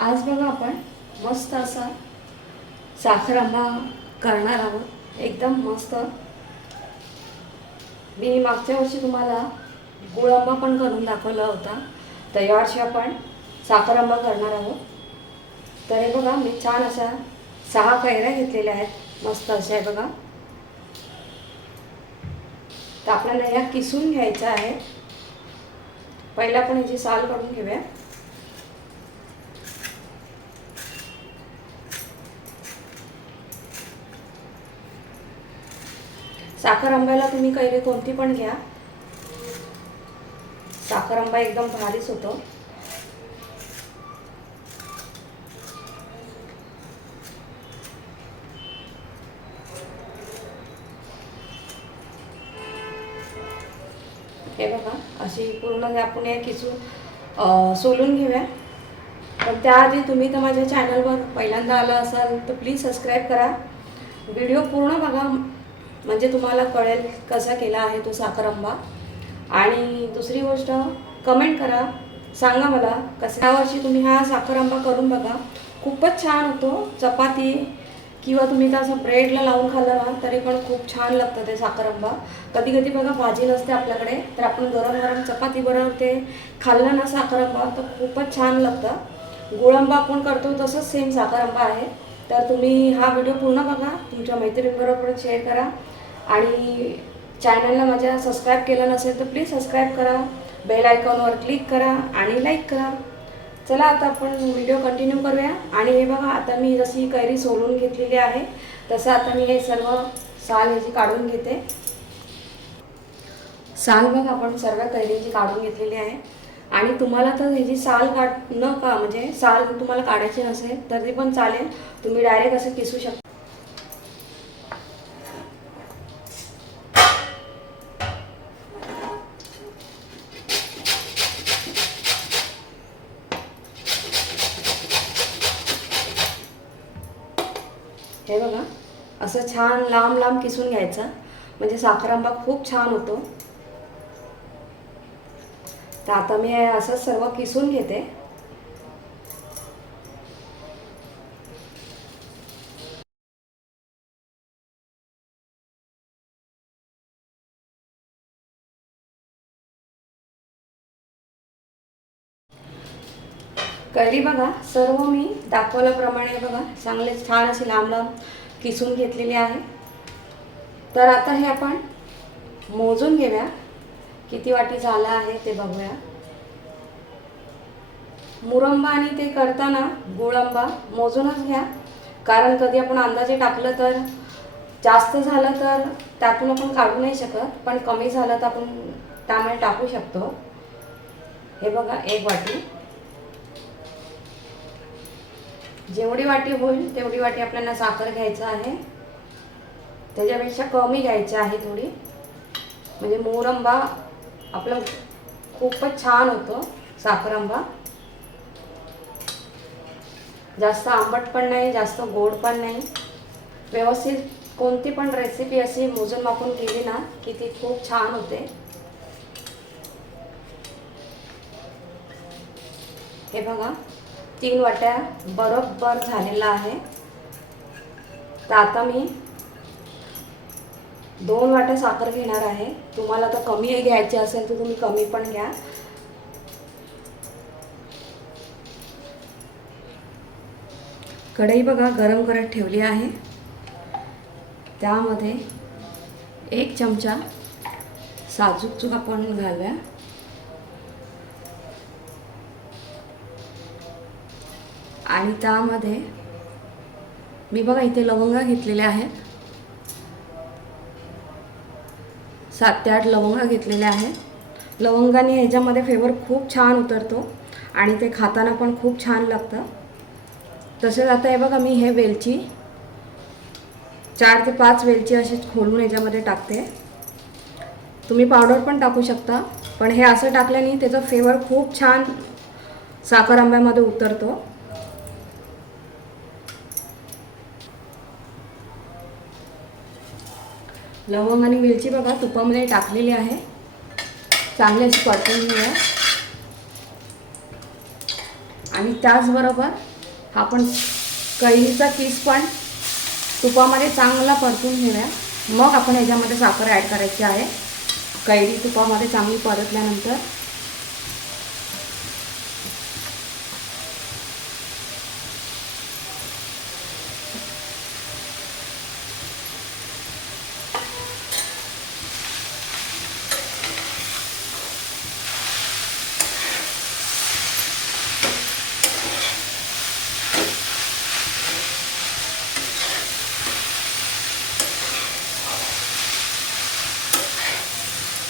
आज बघा आपण मस्त असा साखर आंबा करणार आहोत. एकदम मस्त. मी मागच्या वर्षी तुम्हाला गुळ आंबा पण करून दाखवला होता. तर यावर्षी आपण साखर आंबा करणार आहोत. तर हे बघा मी छान अशा सहा कैऱ्या घेतलेल्या आहेत. मस्त अशा आहे बघा. तर आपल्याला ह्या किसून घ्यायच्या आहेत. पहिला आपण ह्याची साल काढून घेऊया. साखर आंब्याला तुम्ही कैरी कोणती पण घ्या. साखर आंबा एकदम भारीच होतो. हे बघा अशी पूर्ण आपण हे किसून सोलून घेऊया. पण त्याआधी तुम्ही तर माझ्या चॅनलवर पहिल्यांदा आला असाल तर प्लीज सबस्क्राईब करा. व्हिडिओ पूर्ण बघा. म्हणजे तुम्हाला कळेल कसा केला आहे तो साखर आंबा आणि दुसरी गोष्ट कमेंट करा सांगा मला कशा वर्षी तुम्ही हा साखर आंबा करून बघा. खूपच छान होतो. चपाती किंवा तुम्ही का असं ब्रेडला लावून खाल्लं ना तरी पण खूप छान लागतं ते साखर आंबा कधी कधी बघा भाजी नसते आपल्याकडे तर आपण गरम गरम चपाती बरोबर ते खाल्लं ना साखर आंबा तर खूपच छान लागतं. गुळ आंबा आपण करतो तसंच सेम साखर आंबा आहे. तर तुम्ही हा व्हिडिओ पूर्ण बघा. तुमच्या मैत्रिणीबरोबर शेअर करा. आणि चॅनलला माझ्या सबस्क्राईब केलं नसेल तर प्लीज सबस्क्राईब करा. बेल आयकॉनवर क्लिक करा आणि लाईक करा. चला आता आपण व्हिडिओ कंटिन्यू करूया. आणि हे बघा आता मी जशी कैरी सोलून घेतलेली आहे तसं आता मी हे सर्व साल ह्याची काढून घेते. साल बघा आपण सर्व कैरीची काढून घेतलेली आहे. आणि तुम्हाला तर ह्याची साल काढ न का म्हणजे साल तुम्हाला काढायची नसेल तरी पण चालेल. तुम्ही डायरेक्ट असं किसू शकता हे बघा असं छान लांब लांब किसून घ्यायचं. म्हणजे साखर आंबा खूप छान होतो. तर आता मी असं सर्व किसून घेते. कैरी बघा सर्व मी दाखवल्याप्रमाणे बघा चांगले छान अशी लांब लांब किसून घेतलेली आहे. तर आता हे आपण मोजून घेऊया. किती वाटी झाला आहे ते बघूया. मुरंबा आणि ते करताना गुळंबा मोजूनच घ्या. कारण कधी आपण अंदाजे टाकलं तर जास्त झालं तर त्यातून आपण काढू नाही शकत पण कमी झालं तर आपण त्यामुळे टाकू शकतो. हे बघा एक वाटी. जेवढी वाटी होईल तेवढी वाटी आपल्याला साखर घ्यायचं आहे. त्याच्यापेक्षा कमी घ्यायची आहे थोडी. म्हणजे मोरंबा आपलं खूपच छान होतो साखर आंबा. जास्त आंबट पण नाही जास्त गोड पण नाही. व्यवस्थित कोणती पण रेसिपी अशी मोजून मापून केली ना की ती खूप छान होते. हे बघा तीन वाट्या बरोबर झालेला आहे. तर आता मी दोन वाट्या साखर घेणार आहे. तुम्हाला तर कमी घ्यायची असेल तर तुम्ही कमी पण घ्या. कढई बघा गरम करत ठेवली आहे. त्यामध्ये एक चमचा साजूक चूक आपण घालूया. आणि त्यामध्ये मी बघा इथे लवंगा घेतलेल्या आहेत. सात ते आठ लवंगा घेतलेल्या आहेत लवंगाने ह्याच्यामध्ये फ्लेवर खूप छान उतरतो आणि ते खाताना पण खूप छान लागतं. तसेच आता हे बघा मी हे वेलची चार ते पाच वेलची अशी खोलून ह्याच्यामध्ये टाकते. तुम्ही पावडर पण टाकू शकता पण हे असं टाकल्याने त्याचा फ्लेवर खूप छान साखर आंब्यामध्ये उतरतो. लवंग आणि वेलची बघा तुपामध्ये टाकलेली आहे. चांगली अशी परतून घेऊया आणि त्याचबरोबर हा पण कैरीचा पीस पण तुपामध्ये चांगला परतून घेऊया. मग आपण ह्याच्यामध्ये साखर ॲड करायची आहे. कैरी तुपामध्ये चांगली परतल्यानंतर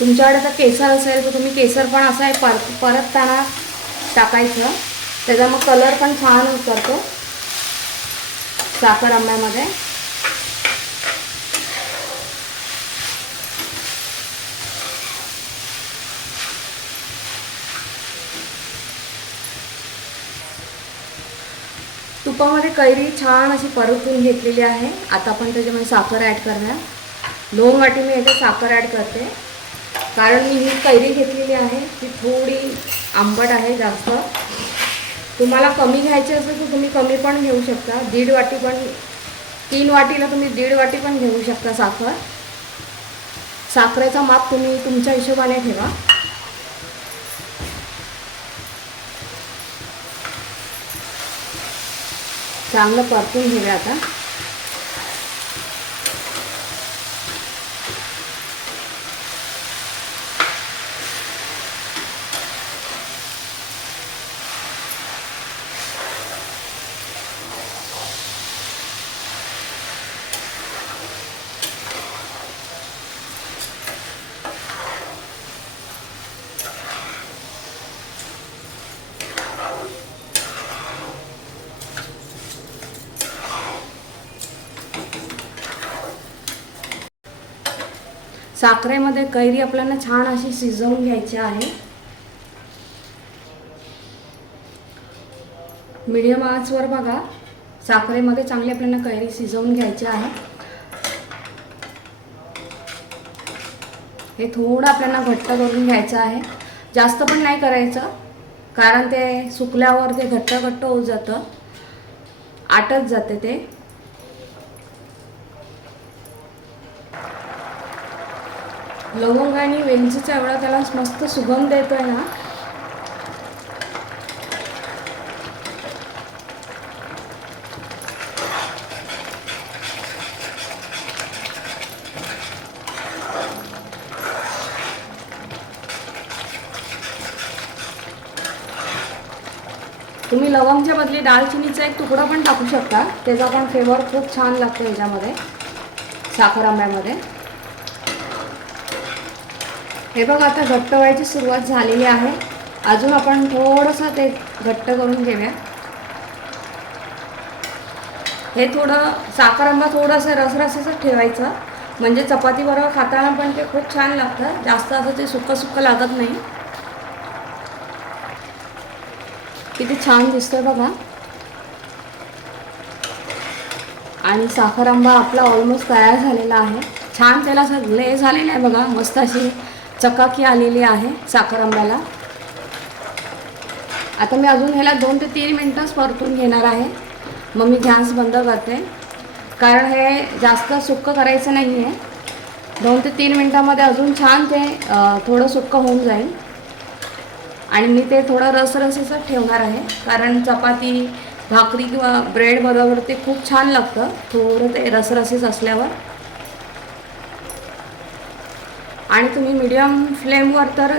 तुमच्याकडे जर केसर असेल तर तुम्ही केसर पण असं आहे पर परतताना टाकायचं. त्याचा मग कलर पण छान उतरतो. साखर आंब्यामध्ये. तुपामध्ये कैरी छान अशी परतून घेतलेली आहे. आता आपण त्याच्यामध्ये साखर ॲड करणार. दोन वाटी मी याच्यात साखर ॲड करते. कारण मी ही कैरी घेतलेली आहे ती थोडी आंबट आहे जास्त. तुम्हाला कमी घ्यायची असेल तर तुम्ही कमी पण घेऊ शकता. दीड वाटी पण तीन वाटीला तुम्ही दीड वाटी पण घेऊ शकता साखर. साखरेचा माप तुम्ही तुमच्या हिशोबाने ठेवा. चांगलं परतून घेऊया आता. साखरेमध्ये कैरी आपल्याला छान अशी शिजवून घ्यायची आहे. मीडियम आचवर बघा. साखरेमध्ये चांगली आपल्याला कैरी शिजवून घ्यायची आहे. हे थोडं आपल्याला घट्ट करून घ्यायचं आहे. जास्त पण नाही करायचं कारण ते सुकल्यावर ते घट्ट घट्ट होत जातं. आटत जाते ते. लवंग आणि वेलचीचा एवढा त्याला मस्त सुगंध येतोय ना. तुम्ही लवंगच्या बदली दालचिनीचा एक तुकडा पण टाकू शकता. त्याचा पण फ्लेवर खूप छान लागतो याच्यामध्ये साखर आंब्यामध्ये. हे बघ आता घट्ट व्हायची सुरुवात झालेली आहे. अजून आपण थोडंसं ते घट्ट करून घेऊया. हे थोडं साखर आंबा थोडंसं रसरसीचं ठेवायचं. म्हणजे चपाती बरोबर खाताना पण ते खूप छान लागतं. जास्त असं ते सुक्कं सुक्कं लागत नाही. किती छान दिसतोय बघा. आणि साखर आंबा आपला ऑलमोस्ट तयार झालेला आहे. छान त्याला असं ले झालेलं आहे बघा मस्त अशी चकाकी आलेली आहे साखर आंब्याला. आता मी अजून ह्याला दोन ते तीन मिनटंच परतून घेणार आहे. मग मी गॅस बंद करते. कारण हे जास्त सुक्कं करायचं नाही आहे दोन ते तीन मिनटामध्ये अजून छान ते थोडं सुक्कं होऊन जाईल. आणि मी ते थोडं रसरसीचं ठेवणार आहे. कारण चपाती भाकरी किंवा ब्रेड बरोबर ते खूप छान लागतं. थोडं ते रसरसीच असल्यावर. आणि तुम्ही मीडियम फ्लेमवर तर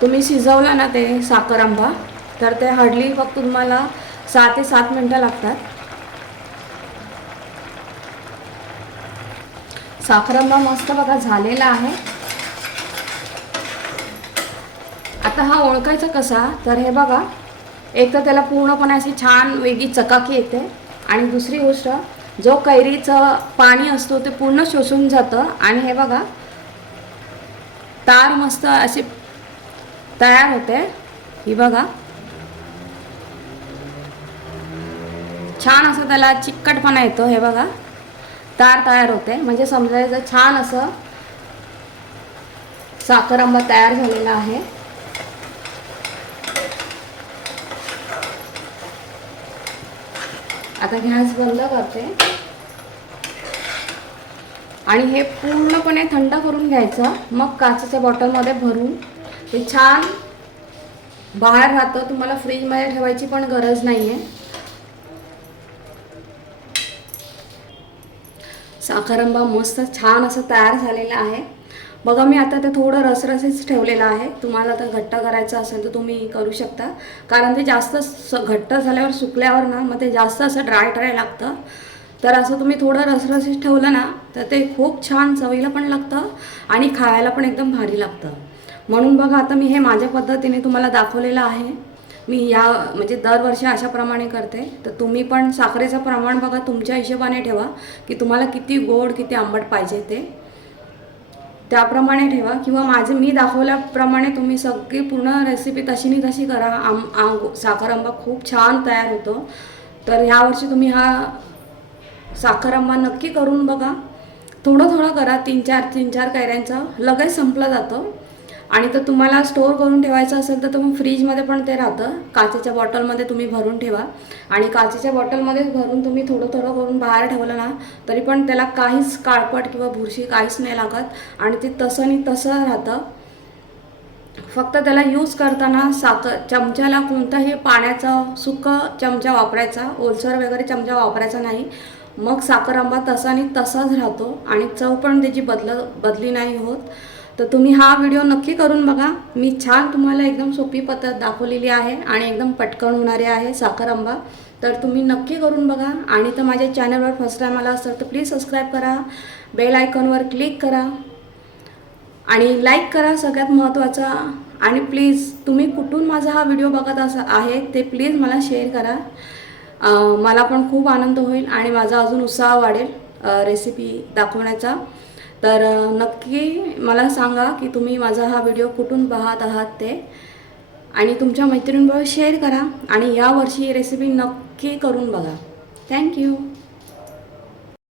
तुम्ही शिजवला ना ते साखर आंबा तर ते हार्डली फक्त तुम्हाला सहा ते सात मिनटं लागतात. साखर आंबा मस्त बघा झालेला आहे. आता हा ओळखायचा कसा तर हे बघा एक तर त्याला पूर्णपणे अशी छान वेगळी चकाकी येते. आणि दुसरी गोष्ट जो कैरीचं पाणी असतो ते पूर्ण शोषून जातं. आणि हे बघा तार मस्त असे तयार होते. ही बघा. छान असं त्याला चिकटपणा येतो हे बघा. तार तयार होते. म्हणजे समजायचं छान असं साखर आंबा तयार झालेला आहे. आता गॅस बंद करते. आणि हे पूर्णपणे थंड करून घ्यायचं. मग काचेच्या बॉटलमध्ये भरून ते छान बाहेर राहतं. तुम्हाला फ्रीजमध्ये ठेवायची पण गरज नाही आहे साखरंबा मस्त छान असं तयार झालेला आहे. बघा मी आता ते थोडं रसरसीच ठेवलेलं आहे. तुम्हाला तर घट्ट करायचं असेल तर तुम्ही करू शकता. कारण ते जास्त घट्ट झाल्यावर सुकल्यावर ना मग ते जास्त असं ड्राय ड्राय लागतं. तर असं तुम्ही थोडं रसरसीच ठेवलं ना तर ते खूप छान चवीला पण लागतं आणि खायला पण एकदम भारी लागतं. म्हणून बघा आता मी हे माझ्या पद्धतीने तुम्हाला दाखवलेलं आहे. मी या म्हणजे दरवर्षी अशाप्रमाणे करते. तर तुम्ही पण साखरेचं प्रमाण बघा तुमच्या हिशोबाने ठेवा की तुम्हाला किती गोड किती आंबट पाहिजे ते. त्याप्रमाणे ठेवा किंवा माझे मी दाखवल्याप्रमाणे तुम्ही सगळी पूर्ण रेसिपी तशीनी तशी करा. आम आं साखर आंबा खूप छान तयार होतो. तर ह्यावर्षी तुम्ही हा साखर आंबा नक्की करून बघा. थोडं थोडं करा. तीन चार तीन चार कैऱ्यांचं. लगेच संपलं जातं. आणि तर तुम्हाला स्टोअर करून ठेवायचं असेल तर तुम्ही फ्रीजमध्ये पण ते राहतं. काचेच्या बॉटलमध्ये तुम्ही भरून ठेवा. आणि काचेच्या बॉटलमध्येच भरून तुम्ही थोडं थोडं करून बाहेर ठेवलं ना तरी पण त्याला काहीच काळपट किंवा बुरशी काहीच नाही लागत. आणि ते तसं आणि तसं राहतं. फक्त त्याला यूज करताना साखर चमच्याला कोणताही पाण्याचा सुकं चमचा वापरायचा ओलसर वगैरे चमचा वापरायचा नाही. मग साखर आंबा तसा आणि तसाच राहतो आणि चव पण त्याची बदल बदली नाही होत. तर तुम्ही हा व्हिडिओ नक्की करून बघा. मी छान तुम्हाला एकदम सोपी पद्धत दाखवलेली आहे आणि एकदम पटकन होणारे आहे साखर आंबा तर तुम्ही नक्की करून बघा. आणि तर माझ्या चॅनलवर फर्स्ट टाईम आला असेल तर प्लीज सबस्क्राईब करा. बेल आयकॉनवर क्लिक करा. आणि लाईक करा सगळ्यात महत्त्वाचा आणि प्लीज तुम्ही कुठून माझा हा व्हिडिओ बघत असा आहे ते प्लीज मला शेअर करा. मला पण खूप आनंद होईल आणि माझा अजून उत्साह वाढेल रेसिपी दाखवण्याचा. तर नक्की मला सांगा की तुम्ही माझा हा व्हिडिओ कुठून पाहत आहात ते? आणि तुमच्या मैत्रिणींबरोबर शेअर करा आणि यावर्षी रेसिपी नक्की करून बघा. थँक्यू